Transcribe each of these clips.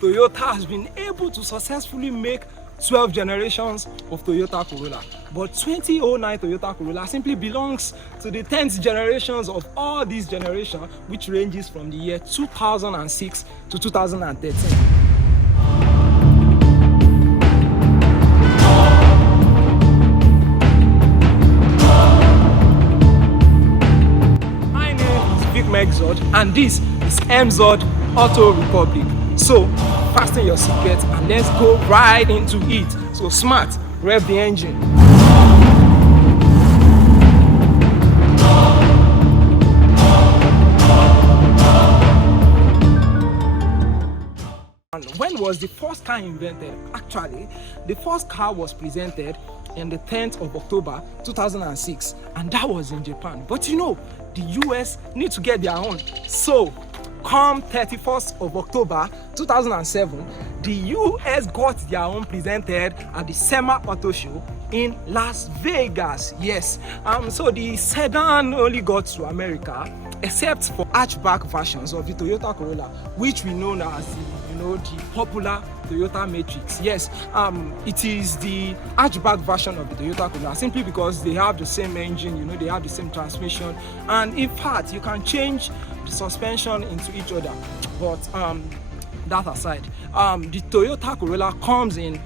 Toyota has been able to successfully make 12 generations of Toyota Corolla, but 2009 Toyota Corolla simply belongs to the 10th generations of all these generations, which ranges from the year 2006 to 2013. Mzord, and this is Mzord Auto Republic. So fasten your seatbelt and let's go right into it. So smart, rev the engine. And when was the first car invented? Actually, the first car was presented on the 10th of October 2006, and that was in Japan. But you know, the US need to get their own. So come 31st of October 2007, the US got their own presented at the SEMA Auto Show in Las Vegas. Yes, so the sedan only got to America except for hatchback versions of the Toyota Corolla, which we know now as the popular Toyota Matrix. Yes, it is the hatchback version of the Toyota Corolla simply because they have the same engine, they have the same transmission, and in fact you can change the suspension into each other. But that aside, the Toyota Corolla comes in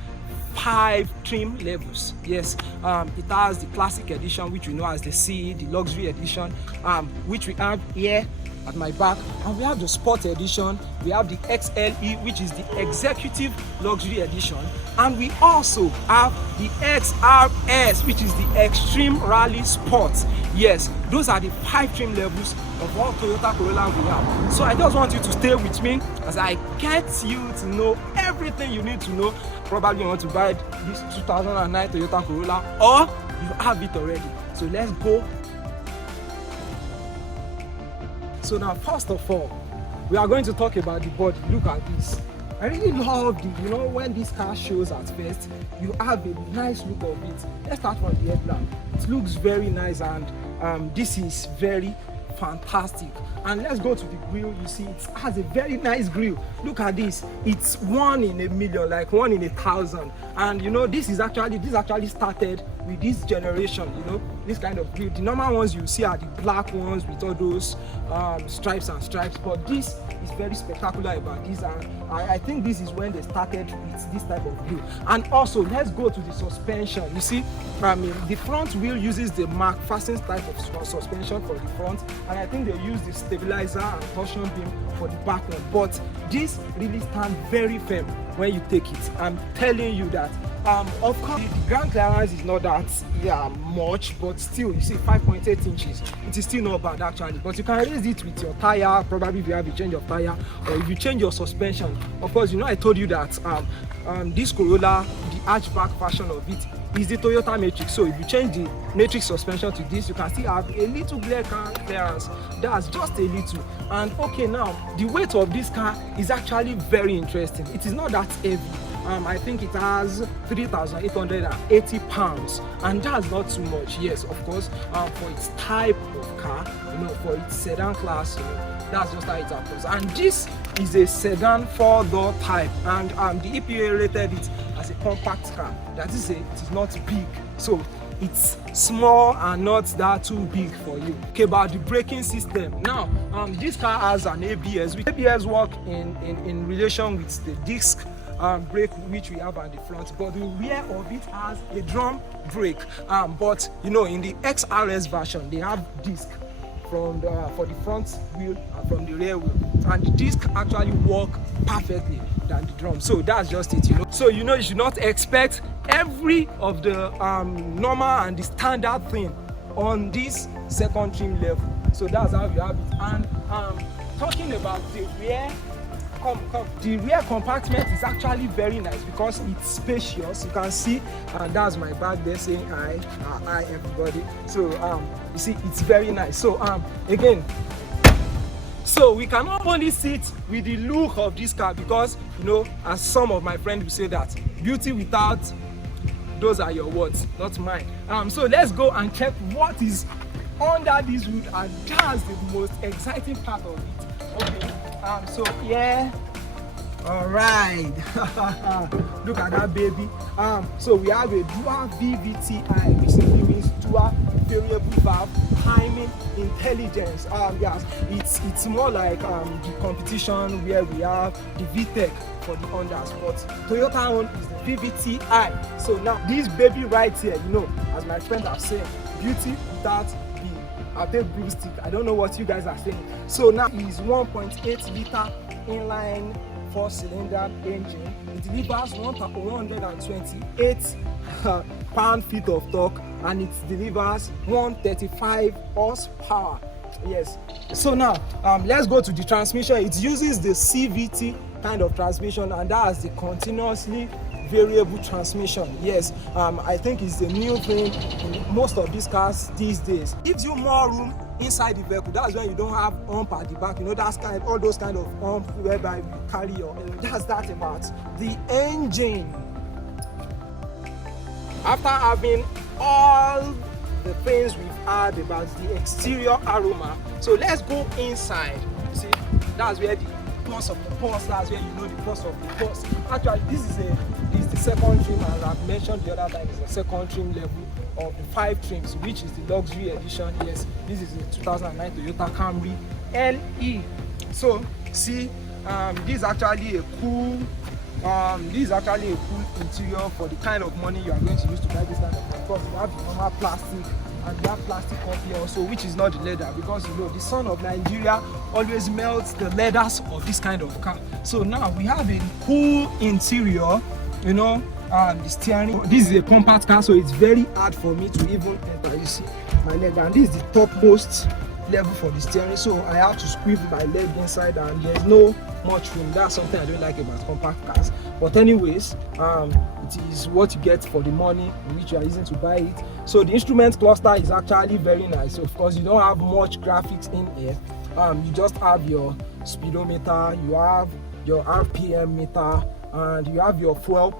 5 trim levels. Yes, it has the classic edition, which we know as the C, the luxury edition, which we have here at my back, and we have the sport edition, we have the XLE, which is the executive luxury edition, and we also have the XRS, which is the extreme rally sport. Yes, those are the 5 trim levels of what Toyota Corolla we have. So I just want you to stay with me as I get you to know everything you need to know. Probably you want to buy this 2009 Toyota Corolla, or you have it already. So let's go. So now, first of all, we are going to talk about the body. Look at this. I really love the, when this car shows at first, you have a nice look of it. Let's start from the headlamp. It looks very nice, and this is very fantastic. And let's go to the grille. You see, it has a very nice grille. Look at this. It's 1 in a million, like 1 in 1,000. And this actually started with this generation. This kind of grille. The normal ones you see are the black ones with all those stripes, but this is very spectacular about this, and I think this is when they started with this type of grille. And also, let's go to the suspension. You see, the front wheel uses the McPherson's type of suspension for the front, and I think they use the stabilizer and torsion beam for the back one. But this really stands very firm when you take it. I'm telling you that. Of course, the ground clearance is not that much, but still, you see, 5.8 inches. It is still not bad actually. But you can raise it with your tire, probably if you have a change of tire, or if you change your suspension. Of course, I told you that this Corolla, the hatchback version of it, is the Toyota Matrix. So if you change the Matrix suspension to this, you can still have a little glare clearance. That's just a little. And okay, now the weight of this car is actually very interesting. It is not that heavy. I think it has 3,880 pounds, and that's not too much. Yes, of course, for its type of car, for its sedan class, that's just how it happens. And this is a sedan 4-door type, and the EPA rated it as a compact car. That is, it is not big, so it's small and not that too big for you. Okay, about the braking system. Now, this car has an ABS. ABS work in relation with the disc brake which we have at the front, but the rear of it has a drum brake. But in the XRS version, they have disc for the front wheel and from the rear wheel, and the disc actually work perfectly than the drum. So that's just it. So you should not expect every of the normal and the standard thing on this second trim level. So that's how you have it. And talking about the rear, the rear compartment is actually very nice because it's spacious. You can see, and that's my bag there saying hi everybody. So you see, it's very nice. So again, so we can not only sit with the look of this car, because as some of my friends will say that beauty without, those are your words, not mine. So let's go and check what is under this hood, and that's the most exciting part of it. Okay, so here All right. Look at that baby. So we have a dual VVTi, which simply means dual variable valve timing intelligence. Yes, it's more like the competition where we have the VTEC for the Hondas, but Toyota own is the VVTi. So now this baby right here, you know, as my friend has said, beauty without the, I'll take broomstick. I don't know what you guys are saying. So now it's 1.8 liter inline 4-cylinder engine. It delivers 128 pound-feet of torque, and it delivers 135 horsepower. Yes. So now let's go to the transmission. It uses the CVT kind of transmission, and that is the continuously variable transmission. Yes, I think it's the new thing in most of these cars these days. Gives you more room inside the vehicle. That's when you don't have hump at the back, you know, that's all those kind of hump whereby you carry your, that's that about the engine. After having all the things we've heard about the exterior Aroma, so let's go inside. You see, that's where the pulse of the pulse, that's where you know the pulse of the pulse. Actually, this is the second trim, and I've mentioned the other time, is the second trim level of the 5 trims, which is the luxury edition. Yes, this is the 2009 Toyota Camry LE. So see, this is actually a cool interior for the kind of money you are going to use to buy this kind of car. Of course, you have the normal plastic, and you have plastic up here also, which is not the leather, because you know the sun of Nigeria always melts the leathers of this kind of car. So now we have a cool interior, you know. The steering, this is a compact car, so it's very hard for me to even enter. You see my leg, and this is the topmost level for the steering, so I have to squivel my leg inside, and there's no much room. That's something I don't like about compact cars, but anyways, it is what you get for the money which you are using to buy it. So the instrument cluster is actually very nice. So of course you don't have much graphics in here. You just have your speedometer, you have your RPM meter, and you have your fuel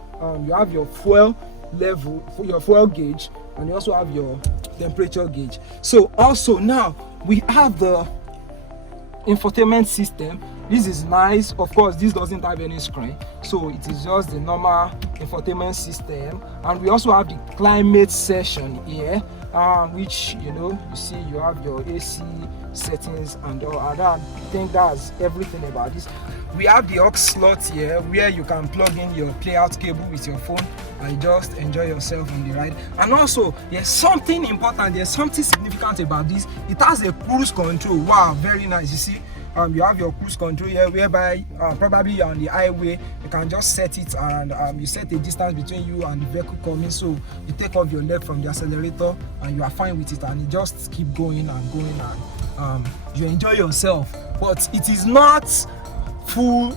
level for your fuel gauge, and you also have your temperature gauge. So also now we have the infotainment system. This is nice. Of course, this doesn't have any screen, so it is just the normal infotainment system. And we also have the climate section here, which, you know, you see you have your AC settings and all. I think that's everything about this. We have the aux slot here, where you can plug in your playout cable with your phone and just enjoy yourself on the ride. And also, there's something important, there's something significant about this. It has a cruise control. Wow, very nice. You see, you have your cruise control here, whereby probably you're on the highway, you can just set it, and you set a distance between you and the vehicle coming. So you take off your leg from the accelerator, and you are fine with it, and you just keep going and going, and you enjoy yourself. But it is not full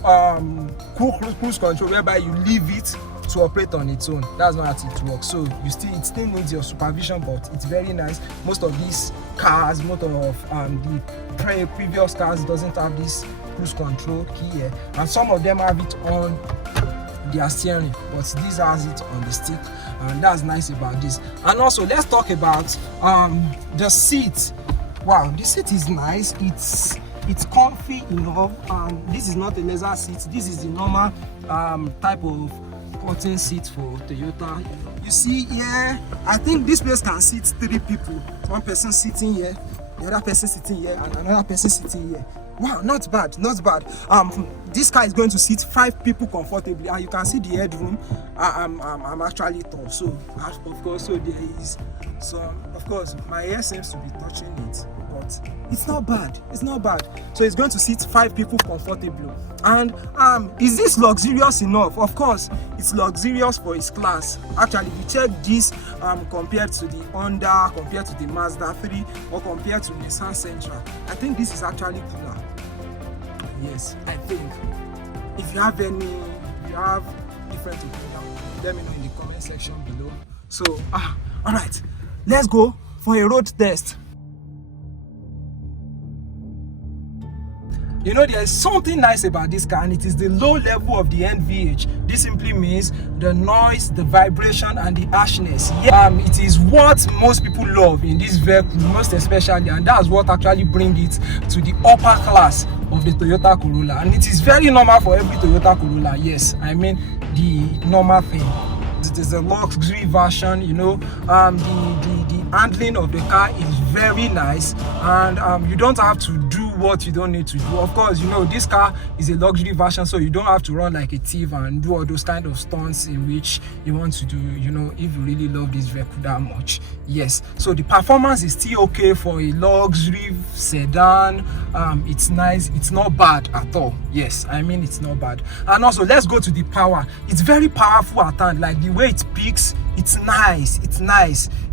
cruise control whereby you leave it to operate on its own. That's not how it works. So it still needs your supervision, but it's very nice. Most of these cars, most of the previous cars doesn't have this cruise control key here, and some of them have it on their steering, but this has it on the stick, and that's nice about this. And also, let's talk about the seat. Wow, the seat is nice. It's comfy enough, and this is not a leather seat. This is the normal type of cotton seat for Toyota. You see here, I think this place can seat 3 people. One person sitting here, the other person sitting here, and another person sitting here. Wow, not bad, not bad. This car is going to seat 5 people comfortably, and you can see the headroom. I'm actually tall, so of course, so there is some. Of course, my hair seems to be touching it, but it's not bad. It's not bad. So it's going to seat 5 people comfortably. And is this luxurious enough? Of course, it's luxurious for its class. Actually, if you check this compared to the Honda, compared to the Mazda 3, or compared to Nissan Sentra, I think this is actually cooler. Yes, I think. If you have different opinion, let me know in the comment section below. So, all right, let's go for a road test. You know, there's something nice about this car, and it is the low level of the NVH. This simply means the noise, the vibration, and the harshness. Yeah, it is what most people love in this vehicle, most especially, and that's what actually brings it to the upper class of the Toyota Corolla. And it is very normal for every Toyota Corolla. Yes, I mean the normal thing. It is a luxury version, you know. The handling of the car is very nice, and you don't have to do what you don't need to do. Of course, you know, this car is a luxury version, so you don't have to run like a thief and do all those kind of stunts in which you want to do, you know, if you really love this vehicle that much. Yes, so the performance is still okay for a luxury sedan. It's nice, it's not bad at all. Yes, I mean, it's not bad. And also, let's go to the power. It's very powerful at times. Like the way it peaks, it's nice,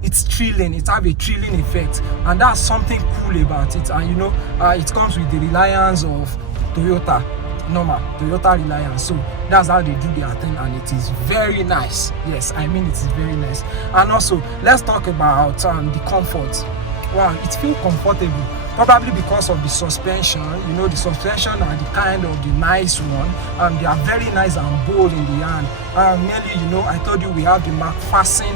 it's thrilling, it have a thrilling effect, and that's something cool about it. And you know, it comes with the reliance of Toyota, Toyota reliance. So that's how they do their thing, and it is very nice. Yes, I mean, it is very nice. And also, let's talk about the comfort. Wow, it feels comfortable, probably because of the suspension. You know, the suspension are the kind of the nice one, they are very nice and bold in the hand. Mainly, you know, I told you we have the McPherson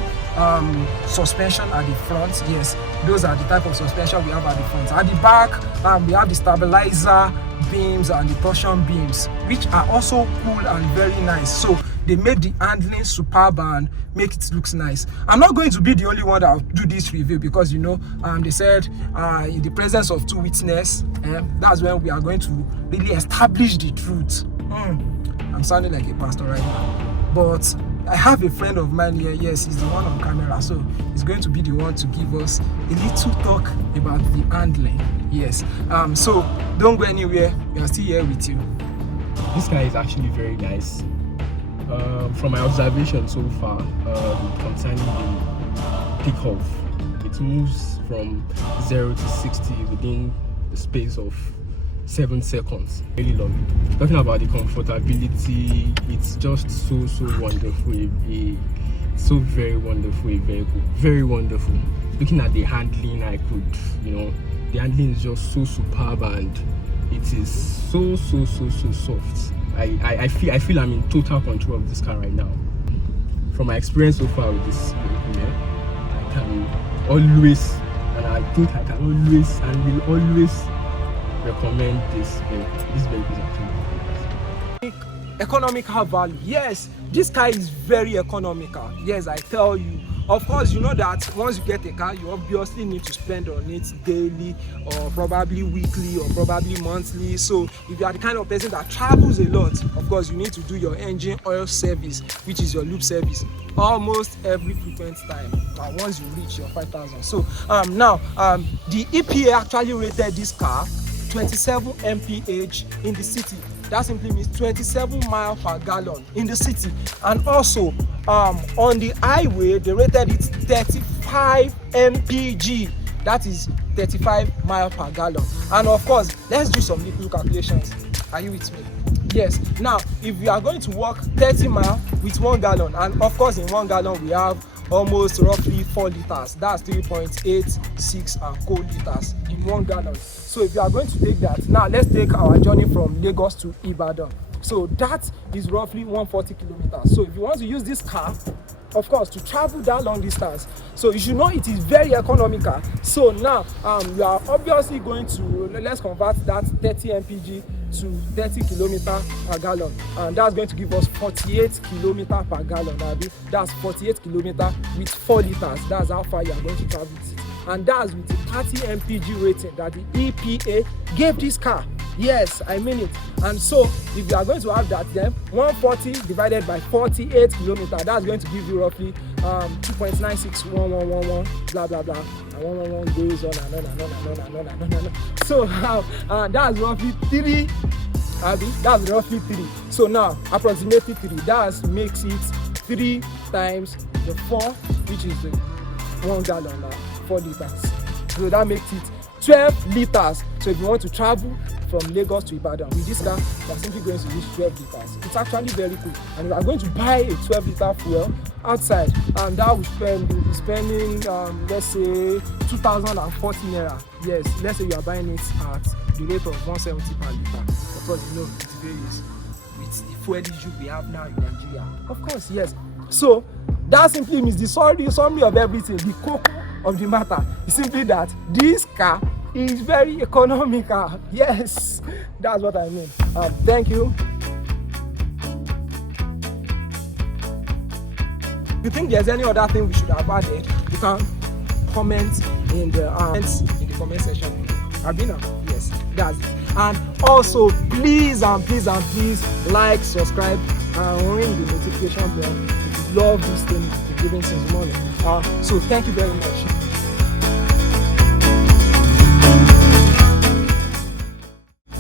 suspension at the front. Yes, those are the type of suspension we have at the front. At the back, we have the stabilizer beams and the torsion beams, which are also cool and very nice. So they make the handling superb and make it looks nice. I'm not going to be the only one that will do this review, because you know, they said in the presence of two witnesses, that's when we are going to really establish the truth. I'm sounding like a pastor right now, but I have a friend of mine here. Yes, he's the one on camera, so he's going to be the one to give us a little talk about the handling. Yes, so don't go anywhere, we are still here with you. This car is actually very nice. From my observation so far, concerning the takeoff, it moves from 0 to 60 within the space of 7 seconds. Really love it. Talking about the comfortability, it's just so wonderful. It's so very wonderful a vehicle, very wonderful. Looking at the handling, I could, you know, the handling is just so superb, and it is so soft. I feel I'm in total control of this car right now. From my experience so far with this vehicle, I can always, and I think I can always and will always recommend this vehicle. This vehicle is actually Economical value. Yes, this car is very economical. Yes, I tell you. Of course, you know that once you get a car, you obviously need to spend on it daily, or probably weekly, or probably monthly. So if you are the kind of person that travels a lot, of course you need to do your engine oil service, which is your lube service, almost every frequent time once you reach your 5,000. So now the EPA actually rated this car 27 mph in the city. That simply means 27 miles per gallon in the city. And also on the highway, they rated it 35 mpg. That is 35 miles per gallon. And of course, let's do some little calculations. Are you with me? Yes. Now, if we are going to walk 30 miles with 1 gallon, and of course in 1 gallon we have almost roughly 4 liters. That's 3.86 co-liters in 1 gallon. So if you are going to take that, now let's take our journey from Lagos to Ibadan. So that is roughly 140 kilometers. So if you want to use this car, of course, to travel that long distance, so you should know it is very economical. So now you are obviously going to, let's convert that 30 mpg to 30 kilometers per gallon, and that's going to give us 48 kilometers per gallon. That's 48 kilometers with 4 liters. That's how far you are going to travel with it, and that's with the 30 mpg rating that the EPA gave this car. Yes, I mean it. And so if you are going to have that, then 140 divided by 48 kilometers, that's going to give you roughly 2.961111 blah blah blah, and 111 goes on and on and on and on and on and on and on. So that's roughly 3. That's roughly 3. So now approximately 3, that makes it 3 times the 4, which is the 1 gallon, 4 liters. So that makes it 12 liters. So if you want to travel from Lagos to Ibadan. With this car, you are simply going to use 12 liters. It's actually very cool. And you are going to buy a 12-liter fuel outside, and that will you'll be spending, let's say, 2,040 naira. Yes, let's say you are buying it at the rate of 170 per liter. Of course, you know it varies with the fuel issue we have now in Nigeria. Of course, yes. So that simply means the summary of everything, the core of the matter is simply that this car is very economical. Yes, that's what I mean. Thank you. If you think there's any other thing we should have added, you can comment in the comment section. Abina, yes, that's it. And also, please like, subscribe, and ring the notification bell if you love this thing we've been giving since morning. So thank you very much.